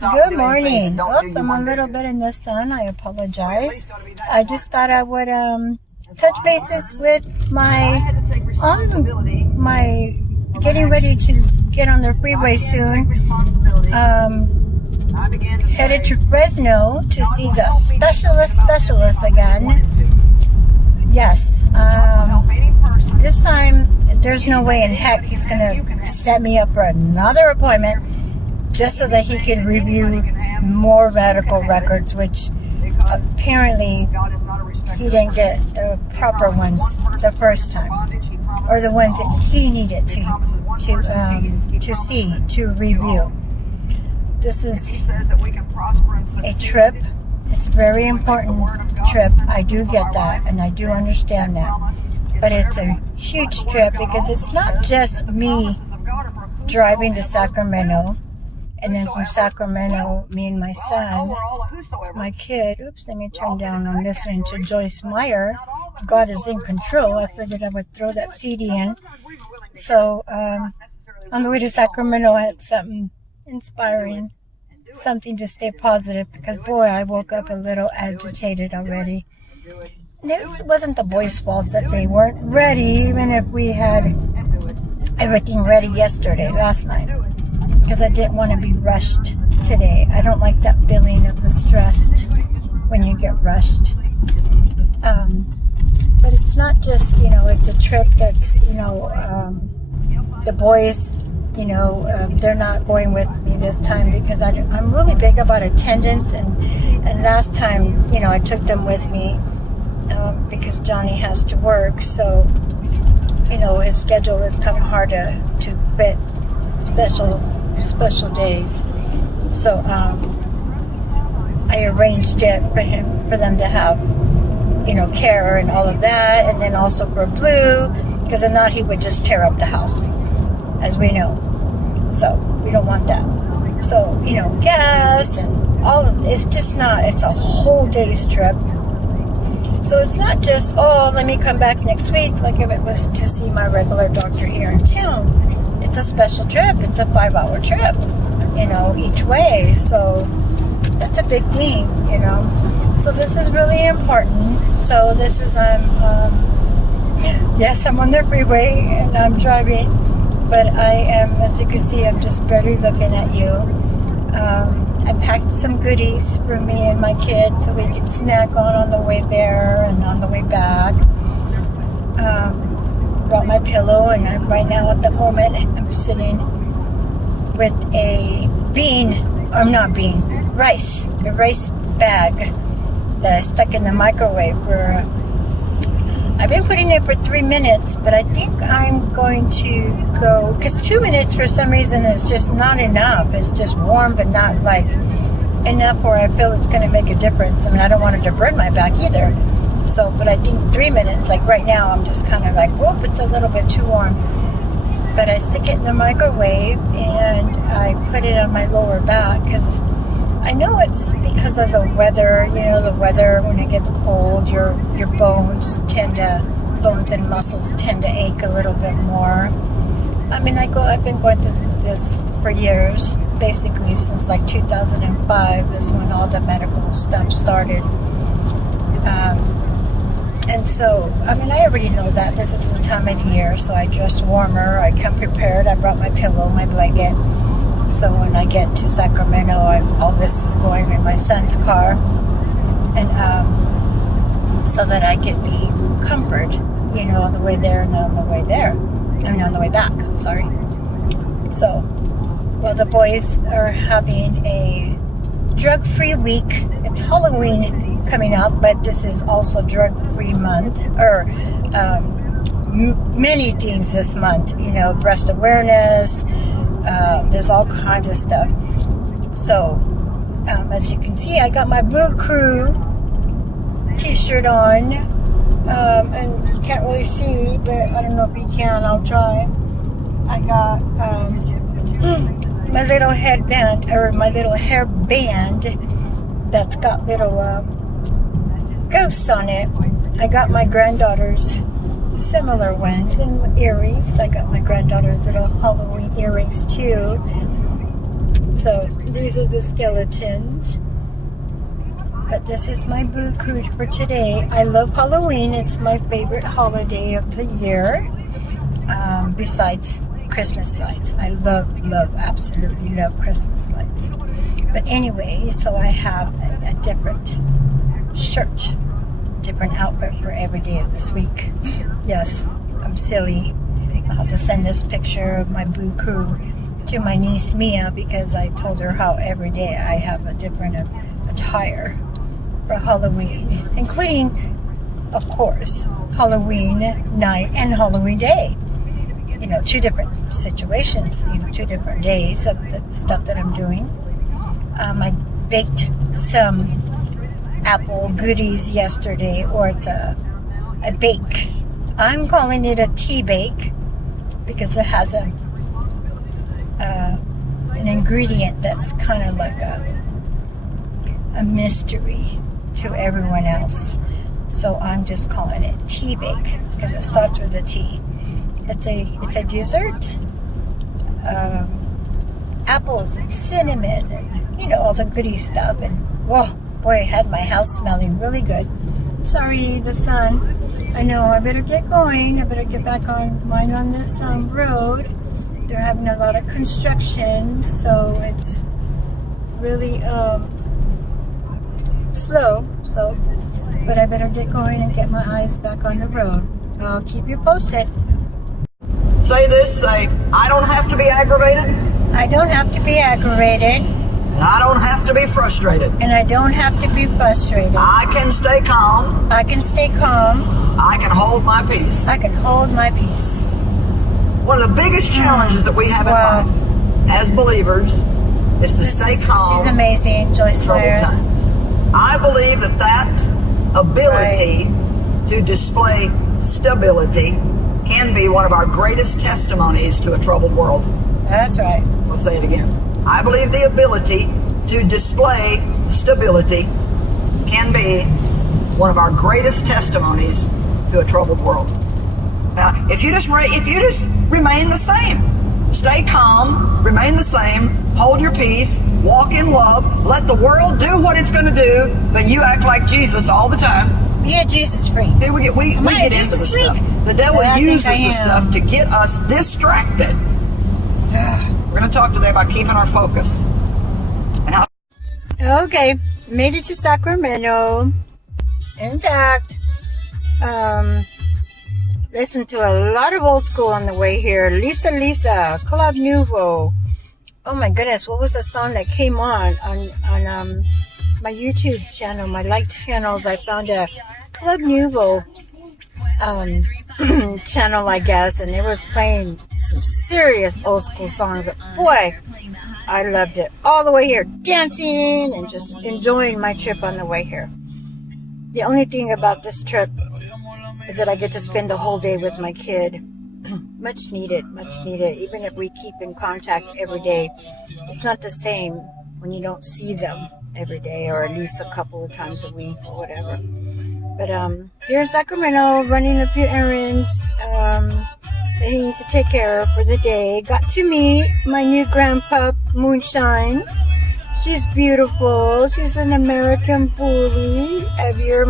Good morning. I'm a little bit in the sun. I apologize. I just thought I would touch bases with my getting ready to get on the freeway soon. Headed to Fresno to see the specialist again. Yes. This time, there's no way in heck he's gonna set me up for another appointment just so that he can review more medical records, which apparently he didn't get the proper ones the first time, or the ones that he needed to review. This is a trip. It's a very important trip. I do get that, and I do understand that. But it's a huge trip because it's not just me driving to Sacramento, and then from Sacramento, me and my son, my kid. Oops, let me turn down on listening to Joyce Meyer. God is in control. I figured I would throw that CD in. So on the way to Sacramento, I had something inspiring, something to stay positive, because boy, I woke up a little agitated already. And it wasn't the boys' fault that they weren't ready, even if we had everything ready last night, because I didn't want to be rushed today. I don't like that feeling of the stress when you get rushed. But it's not just, it's a trip that's, the boys, they're not going with me this time because I'm really big about attendance. And last time, I took them with me because Johnny has to work. So, his schedule is kind of hard to fit special days. So I arranged it for them to have, care and all of that, and then also for Blue, because if not, he would just tear up the house, as we know. So we don't want that. So, gas and all of it's just not, it's a whole day's trip. So it's not just, let me come back next week, like if it was to see my regular doctor here in town. It's a special trip. It's a 5-hour trip, each way. So that's a big thing, So this is really important. So this is, yes, I'm on the freeway and I'm driving, but I am, as you can see, I'm just barely looking at you. I packed some goodies for me and my kid so we could snack on the way there and on the way back. Brought my pillow, and right now at the moment I'm sitting with a rice bag that I stuck in the microwave for, I've been putting it for 3 minutes, but I think I'm going to go, because 2 minutes for some reason is just not enough. It's just warm, but not like enough where I feel it's going to make a difference. I mean, I don't want it to burn my back either. So, but I think 3 minutes, like right now, I'm just kind of like, whoop, it's a little bit too warm. But I stick it in the microwave and I put it on my lower back because I know it's because of the weather. The weather, when it gets cold, your bones and muscles tend to ache a little bit more. I mean, I've been going through this for years, basically since like 2005 is when all the medical stuff started. And so, I mean, I already know that this is the time of the year, so I dress warmer, I come prepared, I brought my pillow, my blanket. So when I get to Sacramento, all this is going in my son's car, and so that I can be comforted, on the way there and then on the way back, sorry. So, well, the boys are having a drug-free week. It's Halloween coming up, but this is also drug-free month, or many things this month, breast awareness, there's all kinds of stuff. So, as you can see, I got my Blue Crew t-shirt on, and you can't really see, but I don't know if you can, I'll try. I got my little headband, or my little hairband that's got little ghosts on it. I got my granddaughter's similar ones, and earrings. I got my granddaughter's little Halloween earrings too. So These are the skeletons. But this is my boo crew for today. I love Halloween. It's my favorite holiday of the year. Besides Christmas lights. I absolutely love Christmas lights. But anyway, so I have a different shirt, different outfit for every day of this week. Yes, I'm silly. I'll have to send this picture of my boo crew to my niece Mia because I told her how every day I have a different attire for Halloween, including, of course, Halloween night and Halloween day. You know, two different situations, you know, 2 different days of the stuff that I'm doing. I baked some apple goodies yesterday, or it's a bake. I'm calling it a tea bake because it has an ingredient that's kind of like a mystery to everyone else. So I'm just calling it tea bake because it starts with a T. It's a dessert. Apples and cinnamon and, you know, all the goody stuff. And, whoa, boy, it had my house smelling really good. Sorry, the sun. I know, I better get going. I better get back on this road. They're having a lot of construction, so it's really slow. So, but I better get going and get my eyes back on the road. I'll keep you posted. Say this, I don't have to be aggravated. I don't have to be aggravated. And I don't have to be frustrated. And I don't have to be frustrated. I can stay calm. I can stay calm. I can hold my peace. I can hold my peace. One of the biggest challenges that we have in life as believers is to stay calm. She's amazing, Joyce in troubled Meyer. times. I believe that ability to display stability can be one of our greatest testimonies to a troubled world. That's right. I'll say it again. I believe the ability to display stability can be one of our greatest testimonies to a troubled world. Now, if you just remain the same, stay calm, remain the same, hold your peace, walk in love, let the world do what it's going to do, but you act like Jesus all the time. Be a Jesus freak. See, we get into the stuff. The devil uses the stuff to get us distracted. We're going to talk today about keeping our focus. And how Okay, made it to Sacramento. Intact. Listened to a lot of old school on the way here. Lisa, Club Nouveau. Oh my goodness, what was the song that came on my YouTube channel, my liked channels? I found a Club Nouveau channel, I guess, and it was playing some serious old school songs. Boy, I loved it. All the way here, dancing and just enjoying my trip on the way here. The only thing about this trip is that I get to spend the whole day with my kid. Much needed. Even if we keep in contact every day, it's not the same when you don't see them every day, or at least a couple of times a week or whatever. But here in Sacramento, running a few errands that he needs to take care of for the day. Got to meet my new grandpup, Moonshine. She's beautiful. She's an American bully. If you're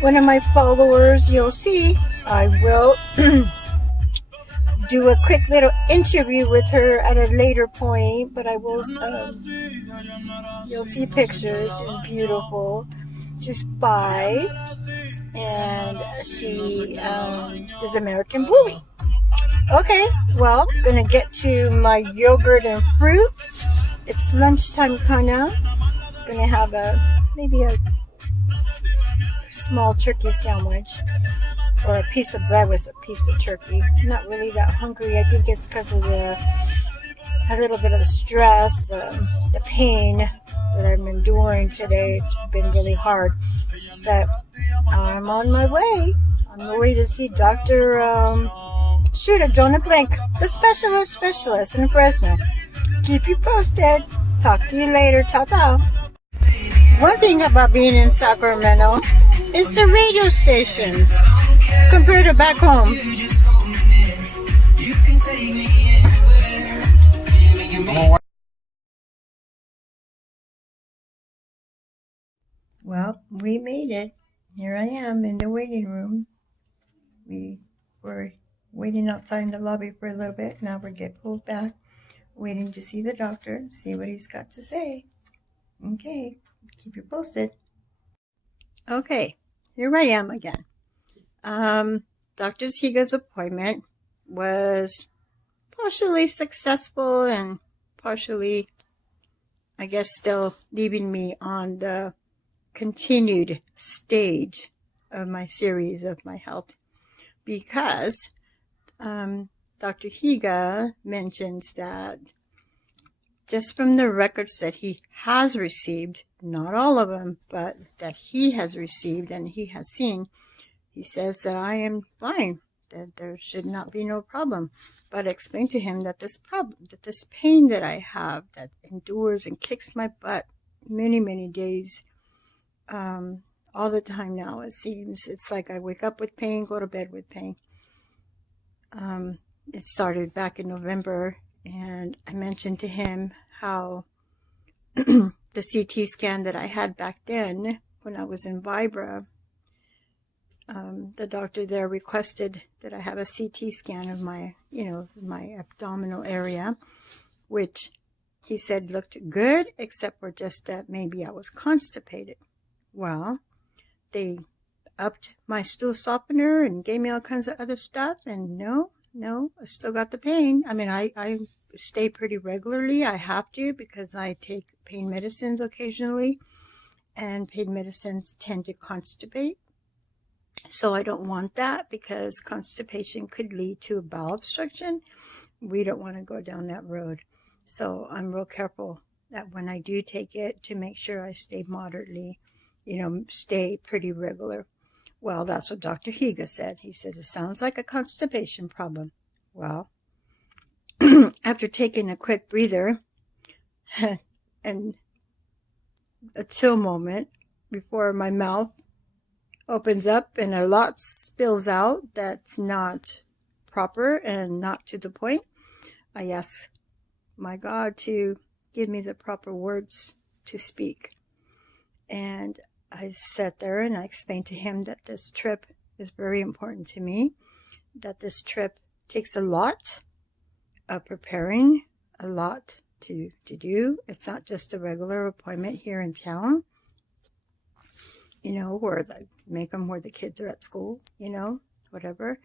one of my followers, you'll see I will do a quick little interview with her at a later point, but I will you'll see pictures. She's beautiful. She's 5, and she is American bully. Okay, well, gonna get to my yogurt and fruit. It's lunchtime kinda. Gonna have maybe a small turkey sandwich or a piece of bread with a piece of turkey. Not really that hungry. I think it's because of a little bit of the stress, the pain that I've been enduring today. It's been really hard. But I'm on my way. On the way to see Dr. Shoot, I've drawn a blank. The specialist in Fresno. Keep you posted. Talk to you later. Ta-ta. One thing about being in Sacramento is the radio stations compared to back home. Well, we made it. Here I am in the waiting room. We were waiting outside in the lobby for a little bit. Now we get pulled back, waiting to see the doctor, see what he's got to say. Okay, keep you posted. Okay, here I am again. Dr. Higa's appointment was partially successful and partially, I guess, still leaving me on the continued stage of my series of my health, because Dr. Higa mentions that just from the records that he has received, not all of them, but that he has received and he has seen, he says that I am fine, that there should not be no problem. But I explained to him that this pain that I have, that endures and kicks my butt many, many days, all the time now, it seems. It's like I wake up with pain, go to bed with pain. It started back in November, and I mentioned to him how the CT scan that I had back then when I was in Vibra, the doctor there requested that I have a CT scan of my, my abdominal area, which he said looked good, except for just that maybe I was constipated. Well, they upped my stool softener and gave me all kinds of other stuff, and no, I still got the pain. I mean, I stay pretty regularly. I have to, because I take pain medicines occasionally, and pain medicines tend to constipate. So I don't want that, because constipation could lead to a bowel obstruction. We don't want to go down that road. So I'm real careful that when I do take it, to make sure I stay moderately, stay pretty regular. Well, that's what Dr. Higa said. He said, it sounds like a constipation problem. Well, after taking a quick breather and a chill moment before my mouth opens up and a lot spills out that's not proper and not to the point, I ask my God to give me the proper words to speak. And I sat there and I explained to him that this trip is very important to me, that this trip takes a lot of preparing, a lot to do. It's not just a regular appointment here in town, where they make them where the kids are at school, whatever.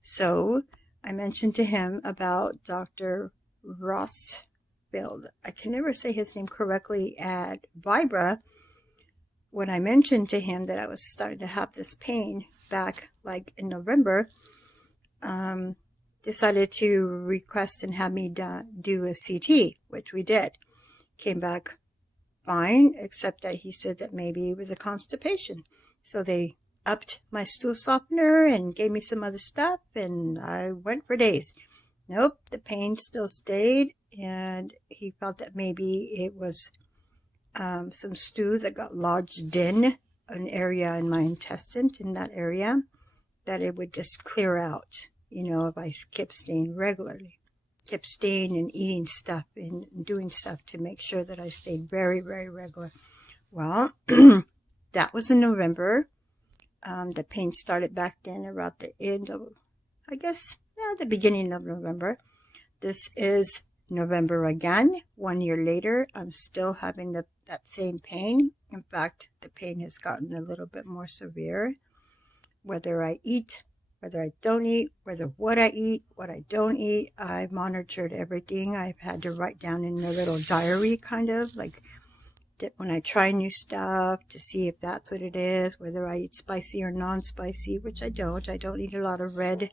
So I mentioned to him about Dr. Rossfield. I can never say his name correctly at Vibra. When I mentioned to him that I was starting to have this pain back like in November, decided to request and have me do a CT, which we did. Came back fine, except that he said that maybe it was a constipation. So they upped my stool softener and gave me some other stuff, and I went for days. Nope, the pain still stayed, and he felt that maybe it was some stew that got lodged in an area in my intestine, in that area, that it would just clear out, if I kept staying regularly. Kept staying and eating stuff and doing stuff to make sure that I stayed very, very regular. Well, that was in November. The pain started back then around the end of, the beginning of November. This is November again. 1 year later, I'm still having that same pain. In fact, the pain has gotten a little bit more severe. Whether I eat, whether I don't eat, what I eat, what I don't eat, I've monitored everything. I've had to write down in a little diary, kind of, like when I try new stuff, to see if that's what it is, whether I eat spicy or non-spicy, which I don't. I don't eat a lot of red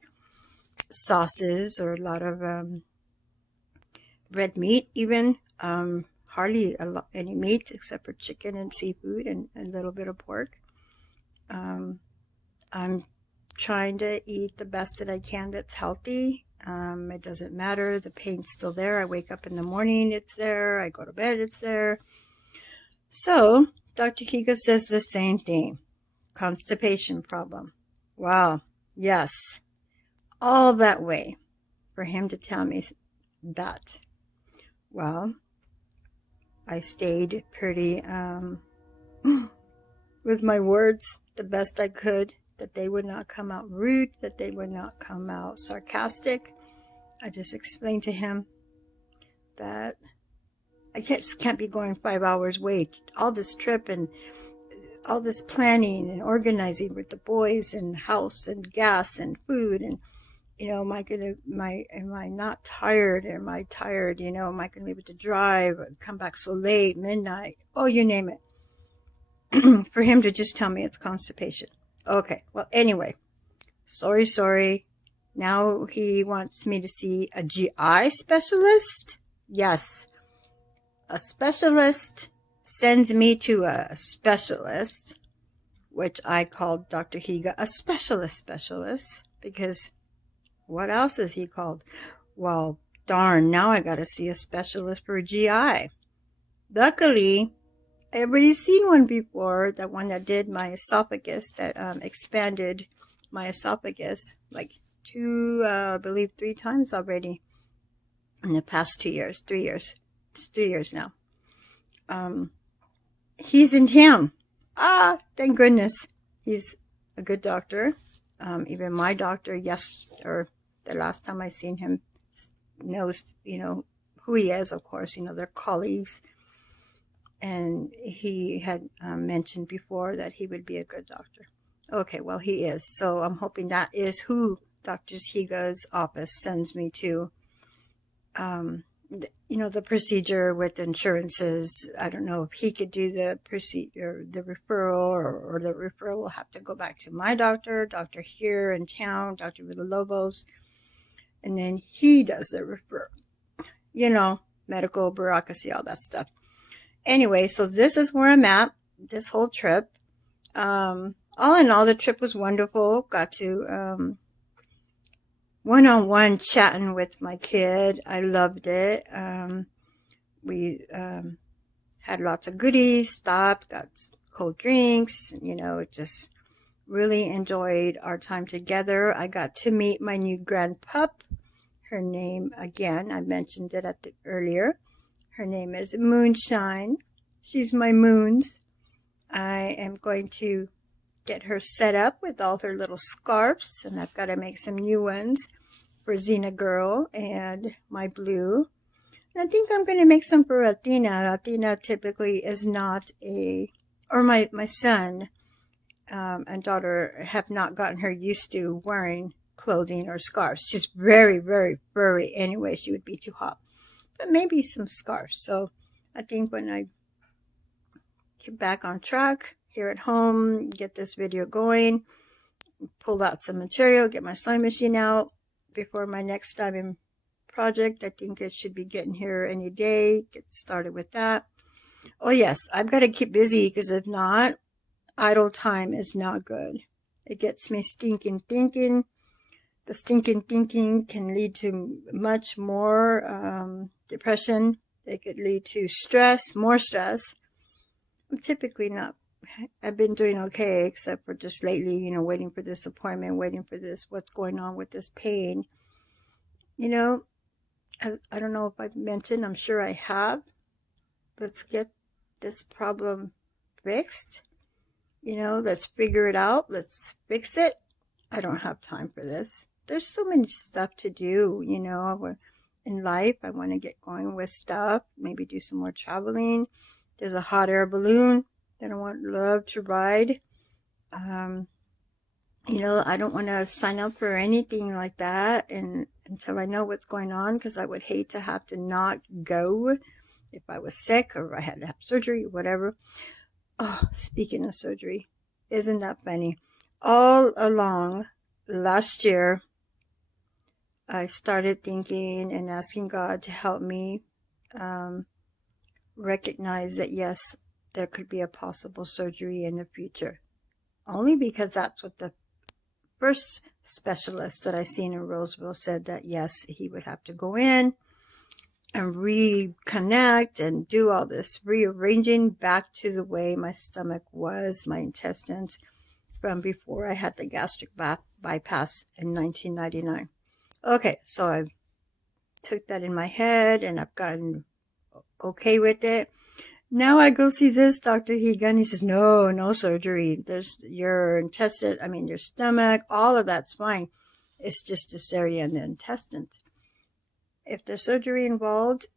sauces or a lot of red meat even. Hardly any meat except for chicken and seafood and a little bit of pork. I'm trying to eat the best that I can that's healthy. It doesn't matter. The pain's still there. I wake up in the morning, it's there. I go to bed, it's there. So Dr. Higa says the same thing. Constipation problem. Wow. Yes. All that way for him to tell me that. Well, I stayed pretty with my words the best I could, that they would not come out rude, that they would not come out sarcastic. I just explained to him that I just can't be going 5 hours wait. All this trip and all this planning and organizing with the boys and house and gas and food and, you know, am I not tired? Am I tired? You know, am I going to be able to drive? Come back so late, midnight? Oh, you name it. For him to just tell me it's constipation. Okay, well, anyway, sorry. Now he wants me to see a GI specialist. Yes, a specialist sends me to a specialist, which I called Dr. Higa a specialist, because what else is he called? Well, darn, now I gotta see a specialist for GI. Luckily, I already seen one before, that one that did my esophagus, that expanded my esophagus like I believe 3 times already in the past 2 years, 3 years. It's 3 years now. He's in town. Thank goodness. He's a good doctor. Even my doctor, or the last time I seen him, knows, you know, who he is, of course, you know, they're colleagues. And he had mentioned before that he would be a good doctor. Okay, well, he is. So I'm hoping that is who Dr. Higa's office sends me to. You know, the procedure with insurances, I don't know if he could do the procedure, the referral, or the referral will have to go back to my doctor here in town, Dr. Villalobos, and then he does the referral. You know, medical bureaucracy, all that stuff. Anyway, so this is where I'm at, this whole trip. All in all, the trip was wonderful. Got to one-on-one chatting with my kid. I loved it. We had lots of goodies, stopped, got cold drinks, you know, just really enjoyed our time together. I got to meet my new grand pup. Her name, again, I mentioned it earlier. Her name is Moonshine. She's my moons. I am going to get her set up with all her little scarves, and I've got to make some new ones for Xena Girl and my Blue. And I think I'm going to make some for Athena. Athena typically is not my son and daughter have not gotten her used to wearing clothing or scarves. She's very, very furry anyway. She would be too hot. But maybe some scarves. So I think when I get back on track here at home, get this video going, pull out some material, get my sewing machine out before my next time project. I think it should be getting here any day. Get started with that. Oh yes, I've got to keep busy, because if not, idle time is not good. It gets me stinking thinking. The stinking thinking can lead to much more depression. It could lead to stress, more stress. I'm typically not, I've been doing okay, except for just lately, you know, waiting for this appointment, waiting for this, what's going on with this pain. You know, I don't know if I've mentioned, I'm sure I have. Let's get this problem fixed. You know, let's figure it out. Let's fix it. I don't have time for this. There's so many stuff to do, you know, in life. I want to get going with stuff, maybe do some more traveling. There's a hot air balloon that I love to ride. You know, I don't want to sign up for anything like that until I know what's going on, because I would hate to have to not go if I was sick or if I had to have surgery or whatever. Oh, speaking of surgery, isn't that funny? All along last year, I started thinking and asking God to help me recognize that, yes, there could be a possible surgery in the future. Only because that's what the first specialist that I seen in Roseville said, that yes, he would have to go in and reconnect and do all this rearranging back to the way my stomach was, my intestines, from before I had the gastric bypass in 1999. Okay, so I took that in my head and I've gotten okay with it. Now I go see this Dr. Higa, and he says, no surgery. There's your intestine, your stomach, all of that's fine. It's just this area in the intestines. If there's surgery involved,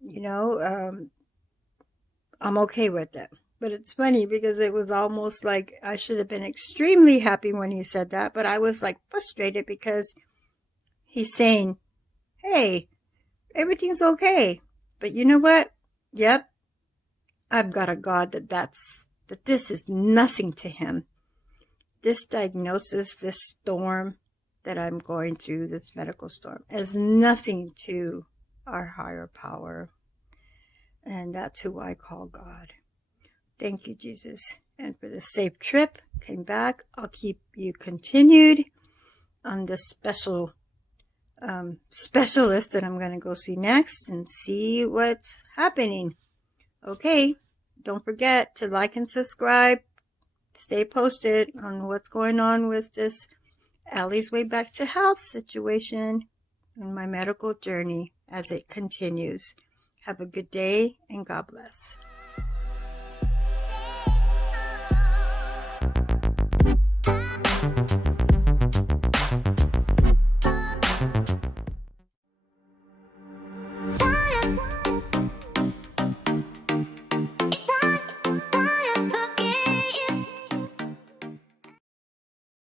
I'm okay with it. But it's funny because it was almost like I should have been extremely happy when he said that, but I was like frustrated because he's saying, hey, everything's okay. But you know what? Yep. I've got a God that this is nothing to him. This diagnosis, this storm that I'm going through, this medical storm, is nothing to our higher power. And that's who I call God. Thank you, Jesus. And for the safe trip, came back. I'll keep you continued on this special specialist that I'm going to go see next and see what's happening. Okay, don't forget to like and subscribe. Stay posted on what's going on with this Allie's Way Back to Health situation and my medical journey as it continues. Have a good day and God bless.